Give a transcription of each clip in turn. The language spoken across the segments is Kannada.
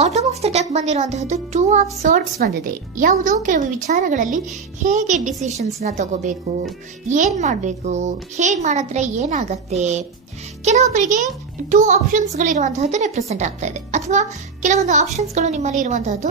ಬಾಟಮ್ ಆಫ್ ದ ಡೆಕ್ ಬಂದಿರುವಂತಹದ್ದು 2 ಆಫ್ ಸೋರ್ಡ್ಸ್ ಬಂದಿದೆ. ಯಾವುದೋ ಕೆಲವು ವಿಚಾರಗಳಲ್ಲಿ ಹೇಗೆ ಡಿಸಿಷನ್ಸ್ ನ ತಗೋಬೇಕು, ಏನ್ ಮಾಡ್ಬೇಕು, ಹೇಗ್ ಮಾಡಿದ್ರೆ ಏನಾಗತ್ತೆ. ಕೆಲವೊಬ್ಬರಿಗೆ 2 ಆಪ್ಷನ್ಸ್ ಗಳಿರುವಂತಹದ್ದು ರೆಪ್ರೆಸೆಂಟ್ ಆಗ್ತಾ ಇದೆ, ಅಥವಾ ಕೆಲವೊಂದು ಆಪ್ಷನ್ಸ್ ಗಳು ನಿಮ್ಮಲ್ಲಿ ಇರುವಂತಹದ್ದು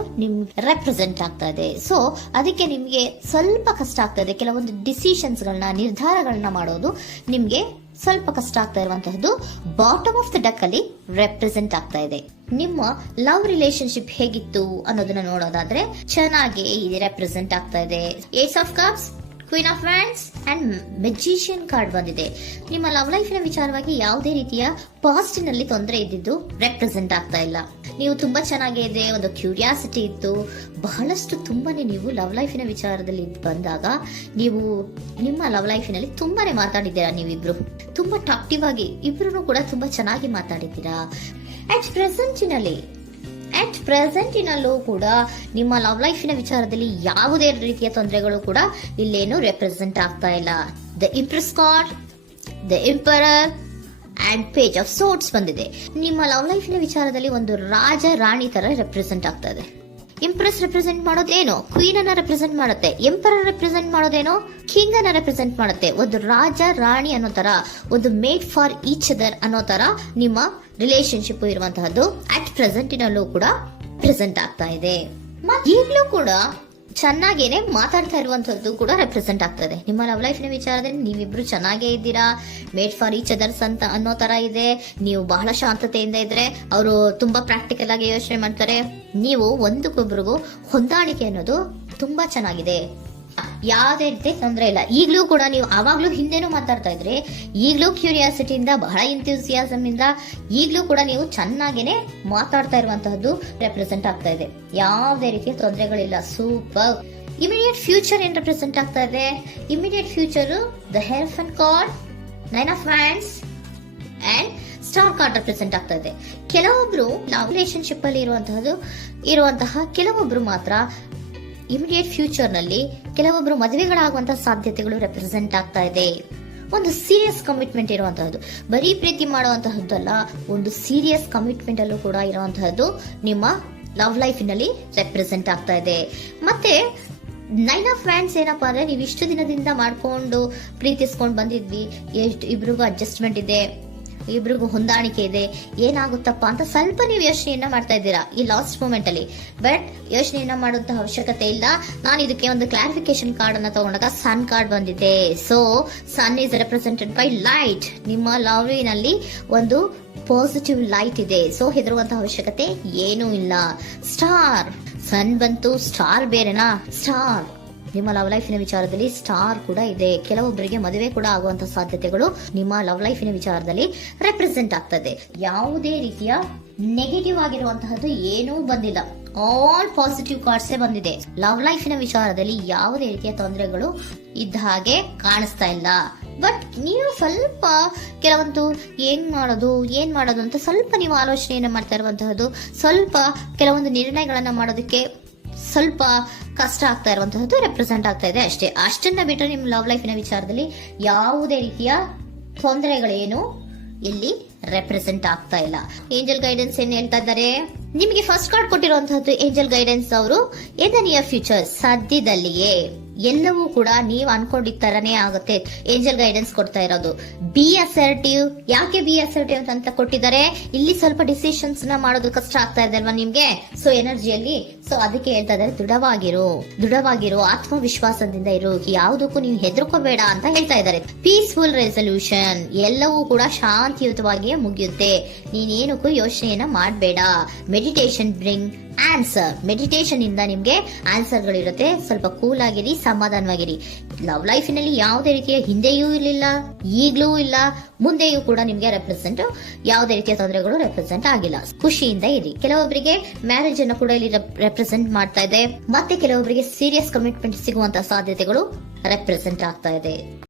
ರೆಪ್ರೆಸೆಂಟ್ ಆಗ್ತಾ ಇದೆ. ಸೊ ಅದಕ್ಕೆ ನಿಮ್ಗೆ ಸ್ವಲ್ಪ ಕಷ್ಟ ಆಗ್ತಾ ಇದೆ. ಕೆಲವೊಂದು ಡಿಸಿಷನ್ಸ್ ಗಳನ್ನ, ನಿರ್ಧಾರಗಳನ್ನ ಮಾಡೋದು ನಿಮ್ಗೆ ಸ್ವಲ್ಪ ಕಷ್ಟ ಆಗ್ತಾ ಇರುವಂತಹದ್ದು ಬಾಟಮ್ ಆಫ್ ದ ಡೆಕ್ ಅಲ್ಲಿ ರೆಪ್ರೆಸೆಂಟ್ ಆಗ್ತಾ ಇದೆ. ನಿಮ್ಮ ಲವ್ ರಿಲೇಶನ್ಶಿಪ್ ಹೇಗಿತ್ತು ಅನ್ನೋದನ್ನ ನೋಡೋದಾದ್ರೆ ಚೆನ್ನಾಗಿ ರೆಪ್ರೆಸೆಂಟ್ ಆಗ್ತಾ ಇದೆ. Ace of cups, queen of wands and magician card ಬಂದಿದೆ. ನಿಮ್ಮ ಲವ್ ಲೈಫ್ ನ ವಿಚಾರವಾಗಿ ಯಾವುದೇ ರೀತಿಯ ಪಾಸ್ಟಿನಲ್ಲಿ ತೊಂದರೆ ಇದ್ದಿದ್ದು ರೆಪ್ರೆಸೆಂಟ್ ಆಗ್ತಾ ಇಲ್ಲ. ನೀವು ತುಂಬಾ ಚೆನ್ನಾಗೇ ಇದೆ, ಒಂದು ಕ್ಯೂರಿಯಾಸಿಟಿ ಇತ್ತು, ಬಹಳಷ್ಟು ತುಂಬಾನೇ ನೀವು ಲವ್ ಲೈಫಿನ ವಿಚಾರದಲ್ಲಿ ಬಂದಾಗ ನೀವು ನಿಮ್ಮ ಲವ್ ಲೈಫಿನಲ್ಲಿ ತುಂಬಾನೇ ಮಾತಾಡಿದ್ದೀರಾ. ನೀವಿಬ್ರು ತುಂಬಾ ಟಾಕ್ಟಿವ್ ಆಗಿ ಇಬ್ರು ಕೂಡ ತುಂಬಾ ಚೆನ್ನಾಗಿ ಮಾತಾಡಿದ್ದೀರಾ. ಅಟ್ ಪ್ರೆಸೆಂಟಿನಲ್ಲೂ ಕೂಡ ನಿಮ್ಮ ಲವ್ ಲೈಫಿನ ವಿಚಾರದಲ್ಲಿ ಯಾವುದೇ ರೀತಿಯ ತೊಂದರೆಗಳು ಕೂಡ ಇಲ್ಲೇನು ರೆಪ್ರೆಸೆಂಟ್ ಆಗ್ತಾ ಇಲ್ಲ. The empress card, the emperor and page of swords ಬಂದಿದೆ. ನಿಮ್ಮ ಲವ್ ಲೈಫಿನ ವಿಚಾರದಲ್ಲಿ ಒಂದು ರಾಜ ರಾಣಿ ತರ ರೆಪ್ರೆಸೆಂಟ್ ಆಗ್ತಾ ಇದೆ. ಇಂಪ್ರೆಸ್ ರೆಪ್ರೆಸೆಂಟ್ ಮಾಡೋದೇನೋ ಕ್ವೀನ್ ಅನ್ನ ರೆಪ್ರೆಸೆಂಟ್ ಮಾಡುತ್ತೆ, ಎಂಪರರ್ ರೆಪ್ರೆಸೆಂಟ್ ಮಾಡೋದೇನೋ ಕಿಂಗ್ ಅನ್ನ ರೆಪ್ರೆಸೆಂಟ್ ಮಾಡುತ್ತೆ. ಒಂದು ರಾಜ ರಾಣಿ ಅನ್ನೋ ತರ, ಒಂದು ಮೇಡ್ ಫಾರ್ ಈಚ್ ಅದರ್ ಅನ್ನೋ ತರ ನಿಮ್ಮ ರಿಲೇಶನ್ಶಿಪ್ ಇರುವಂತಹದ್ದು ಅಟ್ ಪ್ರೆಸೆಂಟಿನಲ್ಲೂ ಕೂಡ ಪ್ರೆಸೆಂಟ್ ಆಗ್ತಾ ಇದೆ. ಈಗಲೂ ಕೂಡ ಚೆನ್ನಾಗೇನೆ ಮಾತಾಡ್ತಾ ಇರುವಂತದ್ದು ಕೂಡ ರೆಪ್ರೆಸೆಂಟ್ ಆಗ್ತದೆ. ನಿಮ್ಮ ಲವ್ ಲೈಫ್ ನ ವಿಚಾರದಲ್ಲಿ ನೀವಿಬ್ರು ಚೆನ್ನಾಗೇ ಇದ್ದೀರಾ, ಮೇಡ್ ಫಾರ್ ಈಚ್ ಅದರ್ಸ್ ಅಂತ ಅನ್ನೋ ತರ ಇದೆ. ನೀವು ಬಹಳ ಶಾಂತತೆಯಿಂದ ಇದ್ರೆ ಅವರು ತುಂಬಾ ಪ್ರಾಕ್ಟಿಕಲ್ ಆಗಿ ಯೋಚನೆ ಮಾಡ್ತಾರೆ. ನೀವು ಒಂದಕ್ಕೊಬ್ರಿಗೂ ಹೊಂದಾಣಿಕೆ ಅನ್ನೋದು ತುಂಬಾ ಚೆನ್ನಾಗಿದೆ. ಯಾವುದೇ ರೀತಿ ತೊಂದರೆ ಇಲ್ಲ. ಈಗಲೂ ಕೂಡ ನೀವು ಅವಾಗ್ಲೂ ಹಿಂದೆನೂ ಮಾತಾಡ್ತಾ ಇದ್ರಿ, ಈಗಲೂ ಕ್ಯೂರಿಯಾಸಿಟಿಯಿಂದ, ಬಹಳ ಇಂಥ್ಯೂಸಿಯಾಸಮ್ ಇಂದ ಈಗಲೂ ಕೂಡ ನೀವು ಚೆನ್ನಾಗೇನೆ ಮಾತಾಡ್ತಾ ಇರುವಂತಹದ್ದು ರೆಪ್ರೆಸೆಂಟ್ ಆಗ್ತಾ ಇದೆ. ಯಾವುದೇ ರೀತಿಯ ತೊಂದರೆಗಳಿಲ್ಲ. ಸೂಪರ್. ಇಮಿಡಿಯೇಟ್ ಫ್ಯೂಚರ್ ಏನ್ ರೆಪ್ರೆಸೆಂಟ್ ಆಗ್ತಾ ಇದೆ? Immediate future the hierophant card, 9 of hands and star card represent ಆಗ್ತಾ ಇದೆ. ಕೆಲವೊಬ್ರು ಲವ್ ರಿಲೇಶನ್ಶಿಪ್ ಅಲ್ಲಿ ಇರುವಂತಹ ಕೆಲವೊಬ್ರು ಮಾತ್ರ ಇಮಿಡಿಯೇಟ್ ಫ್ಯೂಚರ್ ನಲ್ಲಿ ಕೆಲವೊಬ್ರು ಮದುವೆಗಳಾಗುವಂತಹ ಸಾಧ್ಯತೆಗಳು ರೆಪ್ರೆಸೆಂಟ್ ಆಗ್ತಾ ಇದೆ. ಒಂದು ಸೀರಿಯಸ್ ಕಮಿಟ್ಮೆಂಟ್ ಇರುವಂತಹದ್ದು, ಬರೀ ಪ್ರೀತಿ ಮಾಡುವಂತಹದ್ದಲ್ಲ, ಒಂದು ಸೀರಿಯಸ್ ಕಮಿಟ್ಮೆಂಟ್ ಅಲ್ಲೂ ಕೂಡ ಇರುವಂತಹದ್ದು ನಿಮ್ಮ ಲವ್ ಲೈಫ್ ನಲ್ಲಿ ರೆಪ್ರೆಸೆಂಟ್ ಆಗ್ತಾ ಇದೆ. ಮತ್ತೆ 9 ಆಫ್ ವ್ಯಾಂಡ್ಸ್ ಏನಪ್ಪಾ ಅಂದ್ರೆ, ನೀವು ಇಷ್ಟು ದಿನದಿಂದ ಮಾಡ್ಕೊಂಡು ಪ್ರೀತಿಸ್ಕೊಂಡು ಬಂದಿದ್ವಿ, ಇಬ್ರಿಗೂ ಅಡ್ಜಸ್ಟ್ಮೆಂಟ್ ಇದೆ, ಇಬ್ರಿಗೂ ಹೊಂದಾಣಿಕೆ ಇದೆ, ಏನಾಗುತ್ತಪ್ಪ ಅಂತ ಸ್ವಲ್ಪ ನೀವು ಯೋಚನೆಯನ್ನ ಮಾಡ್ತಾ ಇದ್ದೀರಾ ಈ ಲಾಸ್ಟ್ ಮೂಮೆಂಟ್ ಅಲ್ಲಿ. ಬಟ್ ಯೋಚನೆಯನ್ನ ಮಾಡುವಂತ ಅವಶ್ಯಕತೆ ಇಲ್ಲ. ನಾನು ಇದಕ್ಕೆ ಒಂದು ಕ್ಲಾರಿಫಿಕೇಶನ್ ಕಾರ್ಡ್ ಅನ್ನ ತಗೊಂಡಾಗ ಸನ್ ಕಾರ್ಡ್ ಬಂದಿದೆ. So sun is represented by light. ನಿಮ್ಮ ಲವ್ ನಲ್ಲಿ ಒಂದು ಪಾಸಿಟಿವ್ ಲೈಟ್ ಇದೆ. ಸೊ ಹೆದರುವಂತಹ ಅವಶ್ಯಕತೆ ಏನೂ ಇಲ್ಲ. ಸ್ಟಾರ್, ಸನ್ ಬಂತು, ಸ್ಟಾರ್ ಬೇರೆನಾ? ಸ್ಟಾರ್ ನಿಮ್ಮ ಲವ್ ಲೈಫಿನ ವಿಚಾರದಲ್ಲಿ ಸ್ಟಾರ್ ಕೂಡ ಇದೆ. ಕೆಲವೊಬ್ಬರಿಗೆ ಮದುವೆ ಕೂಡ ಆಗುವಂತಹ ಸಾಧ್ಯತೆಗಳು ನಿಮ್ಮ ಲವ್ ಲೈಫಿನ ವಿಚಾರದಲ್ಲಿ ರೆಪ್ರೆಸೆಂಟ್ ಆಗ್ತದೆ. ಯಾವುದೇ ರೀತಿಯ ನೆಗೆಟಿವ್ ಆಗಿರುವಂತಹದ್ದು ಏನೂ ಬಂದಿಲ್ಲ. ಆಲ್ ಪಾಸಿಟಿವ್ ಕಾರ್ಡ್ಸೇ ಬಂದಿದೆ. ಲವ್ ಲೈಫಿನ ವಿಚಾರದಲ್ಲಿ ಯಾವುದೇ ರೀತಿಯ ತೊಂದರೆಗಳು ಇದ್ದ ಹಾಗೆ ಕಾಣಿಸ್ತಾ ಇಲ್ಲ. ಬಟ್ ನೀವು ಸ್ವಲ್ಪ ಕೆಲವೊಂದು ಏನ್ ಮಾಡೋದು ಅಂತ ಸ್ವಲ್ಪ ನೀವು ಆಲೋಚನೆಯನ್ನ ಮಾಡ್ತಾ ಇರುವಂತಹದ್ದು, ಸ್ವಲ್ಪ ಕೆಲವೊಂದು ನಿರ್ಣಯಗಳನ್ನ ಮಾಡೋದಕ್ಕೆ ಸ್ವಲ್ಪ ಕಷ್ಟ ಆಗ್ತಾ ಇರುವಂತಹದ್ದು ರೆಪ್ರೆಸೆಂಟ್ ಆಗ್ತಾ ಇದೆ ಅಷ್ಟೇ. ಅಷ್ಟನ್ನ ಬಿಟ್ಟರೆ ನಿಮ್ಮ ಲವ್ ಲೈಫಿನ ವಿಚಾರದಲ್ಲಿ ಯಾವುದೇ ರೀತಿಯ ತೊಂದರೆಗಳೇನು ಇಲ್ಲಿ ರೆಪ್ರೆಸೆಂಟ್ ಆಗ್ತಾ ಇಲ್ಲ. ಏಂಜಲ್ ಗೈಡೆನ್ಸ್ ಏನ್ ಹೇಳ್ತಾ ಇದ್ದಾರೆ? ನಿಮಗೆ ಫಸ್ಟ್ ಕಾರ್ಡ್ ಕೊಟ್ಟಿರುವಂತಹದ್ದು ಏಂಜಲ್ ಗೈಡೆನ್ಸ್ ಅವರು ಇನ್ ದ ನಿಯರ್ ಫ್ಯೂಚರ್, ಸದ್ಯದಲ್ಲಿಯೇ ಎಲ್ಲವೂ ಕೂಡ ನೀವು ಅನ್ಕೊಂಡಿದ್ದ ತರನೇ ಆಗುತ್ತೆ. ಏಂಜಲ್ ಗೈಡೆನ್ಸ್ ಕೊಡ್ತಾ ಇರೋದು ಬಿ ಅಸರ್ಟಿವ್. ಯಾಕೆ ಬಿ ಅಸರ್ಟಿವ್ ಅಂತ ಕೊಟ್ಟಿದ್ದಾರೆ? ಇಲ್ಲಿ ಸ್ವಲ್ಪ ಡಿಸಿಷನ್ಸ್ ನ ಮಾಡೋದು ಕಷ್ಟ ಆಗ್ತಾ ಇದೆ ಅಲ್ವಾ ನಿಮ್ಗೆ, ಸೊ ಎನರ್ಜಿಯಲ್ಲಿ. ಸೊ ಅದಕ್ಕೆ ಹೇಳ್ತಾ ಇದ್ದಾರೆ ದೃಢವಾಗಿರು, ಆತ್ಮವಿಶ್ವಾಸದಿಂದ ಇರು, ಯಾವುದಕ್ಕೂ ನೀವು ಹೆದರ್ಕೋಬೇಡ ಅಂತ ಹೇಳ್ತಾ ಇದ್ದಾರೆ. ಪೀಸ್ಫುಲ್ ರೆಸಲ್ಯೂಷನ್, ಎಲ್ಲವೂ ಕೂಡ ಶಾಂತಿಯುತವಾಗಿಯೇ ಮುಗಿಯುತ್ತೆ. ನೀನೇನಕ್ಕೂ ಯೋಚನೆಯನ್ನ ಮಾಡಬೇಡ. Meditation bring answer. ಮೆಡಿಟೇಷನ್ ಇಂದ ನಿಮ್ಗೆ ಆನ್ಸರ್ ಗಳಿರುತ್ತೆ. ಸ್ವಲ್ಪ ಕೂಲ್ ಆಗಿರಿ, ಸಮಾಧಾನವಾಗಿರಿ. ಲವ್ ಲೈಫಿನಲ್ಲಿ ಯಾವುದೇ ರೀತಿಯ ಹಿಂದೆಯೂ ಇರಲಿಲ್ಲ, ಈಗ್ಲೂ ಇಲ್ಲ, ಮುಂದೆಯೂ ಕೂಡ ನಿಮ್ಗೆ ಯಾವುದೇ ರೀತಿಯ ತೊಂದರೆಗಳು ರೆಪ್ರೆಸೆಂಟ್ ಆಗಿಲ್ಲ. ಖುಷಿಯಿಂದ ಇರಿ. ಕೆಲವೊಬ್ಬರಿಗೆ ಮ್ಯಾರೇಜ್ ಅನ್ನು ಕೂಡ ಇಲ್ಲಿ ರೆಪ್ರೆಸೆಂಟ್ ಮಾಡ್ತಾ ಇದೆ. ಮತ್ತೆ ಕೆಲವೊಬ್ಬರಿಗೆ ಸೀರಿಯಸ್ ಕಮಿಟ್ಮೆಂಟ್ ಸಿಗುವಂತಹ ಸಾಧ್ಯತೆಗಳು ರೆಪ್ರೆಸೆಂಟ್ ಆಗ್ತಾ ಇದೆ.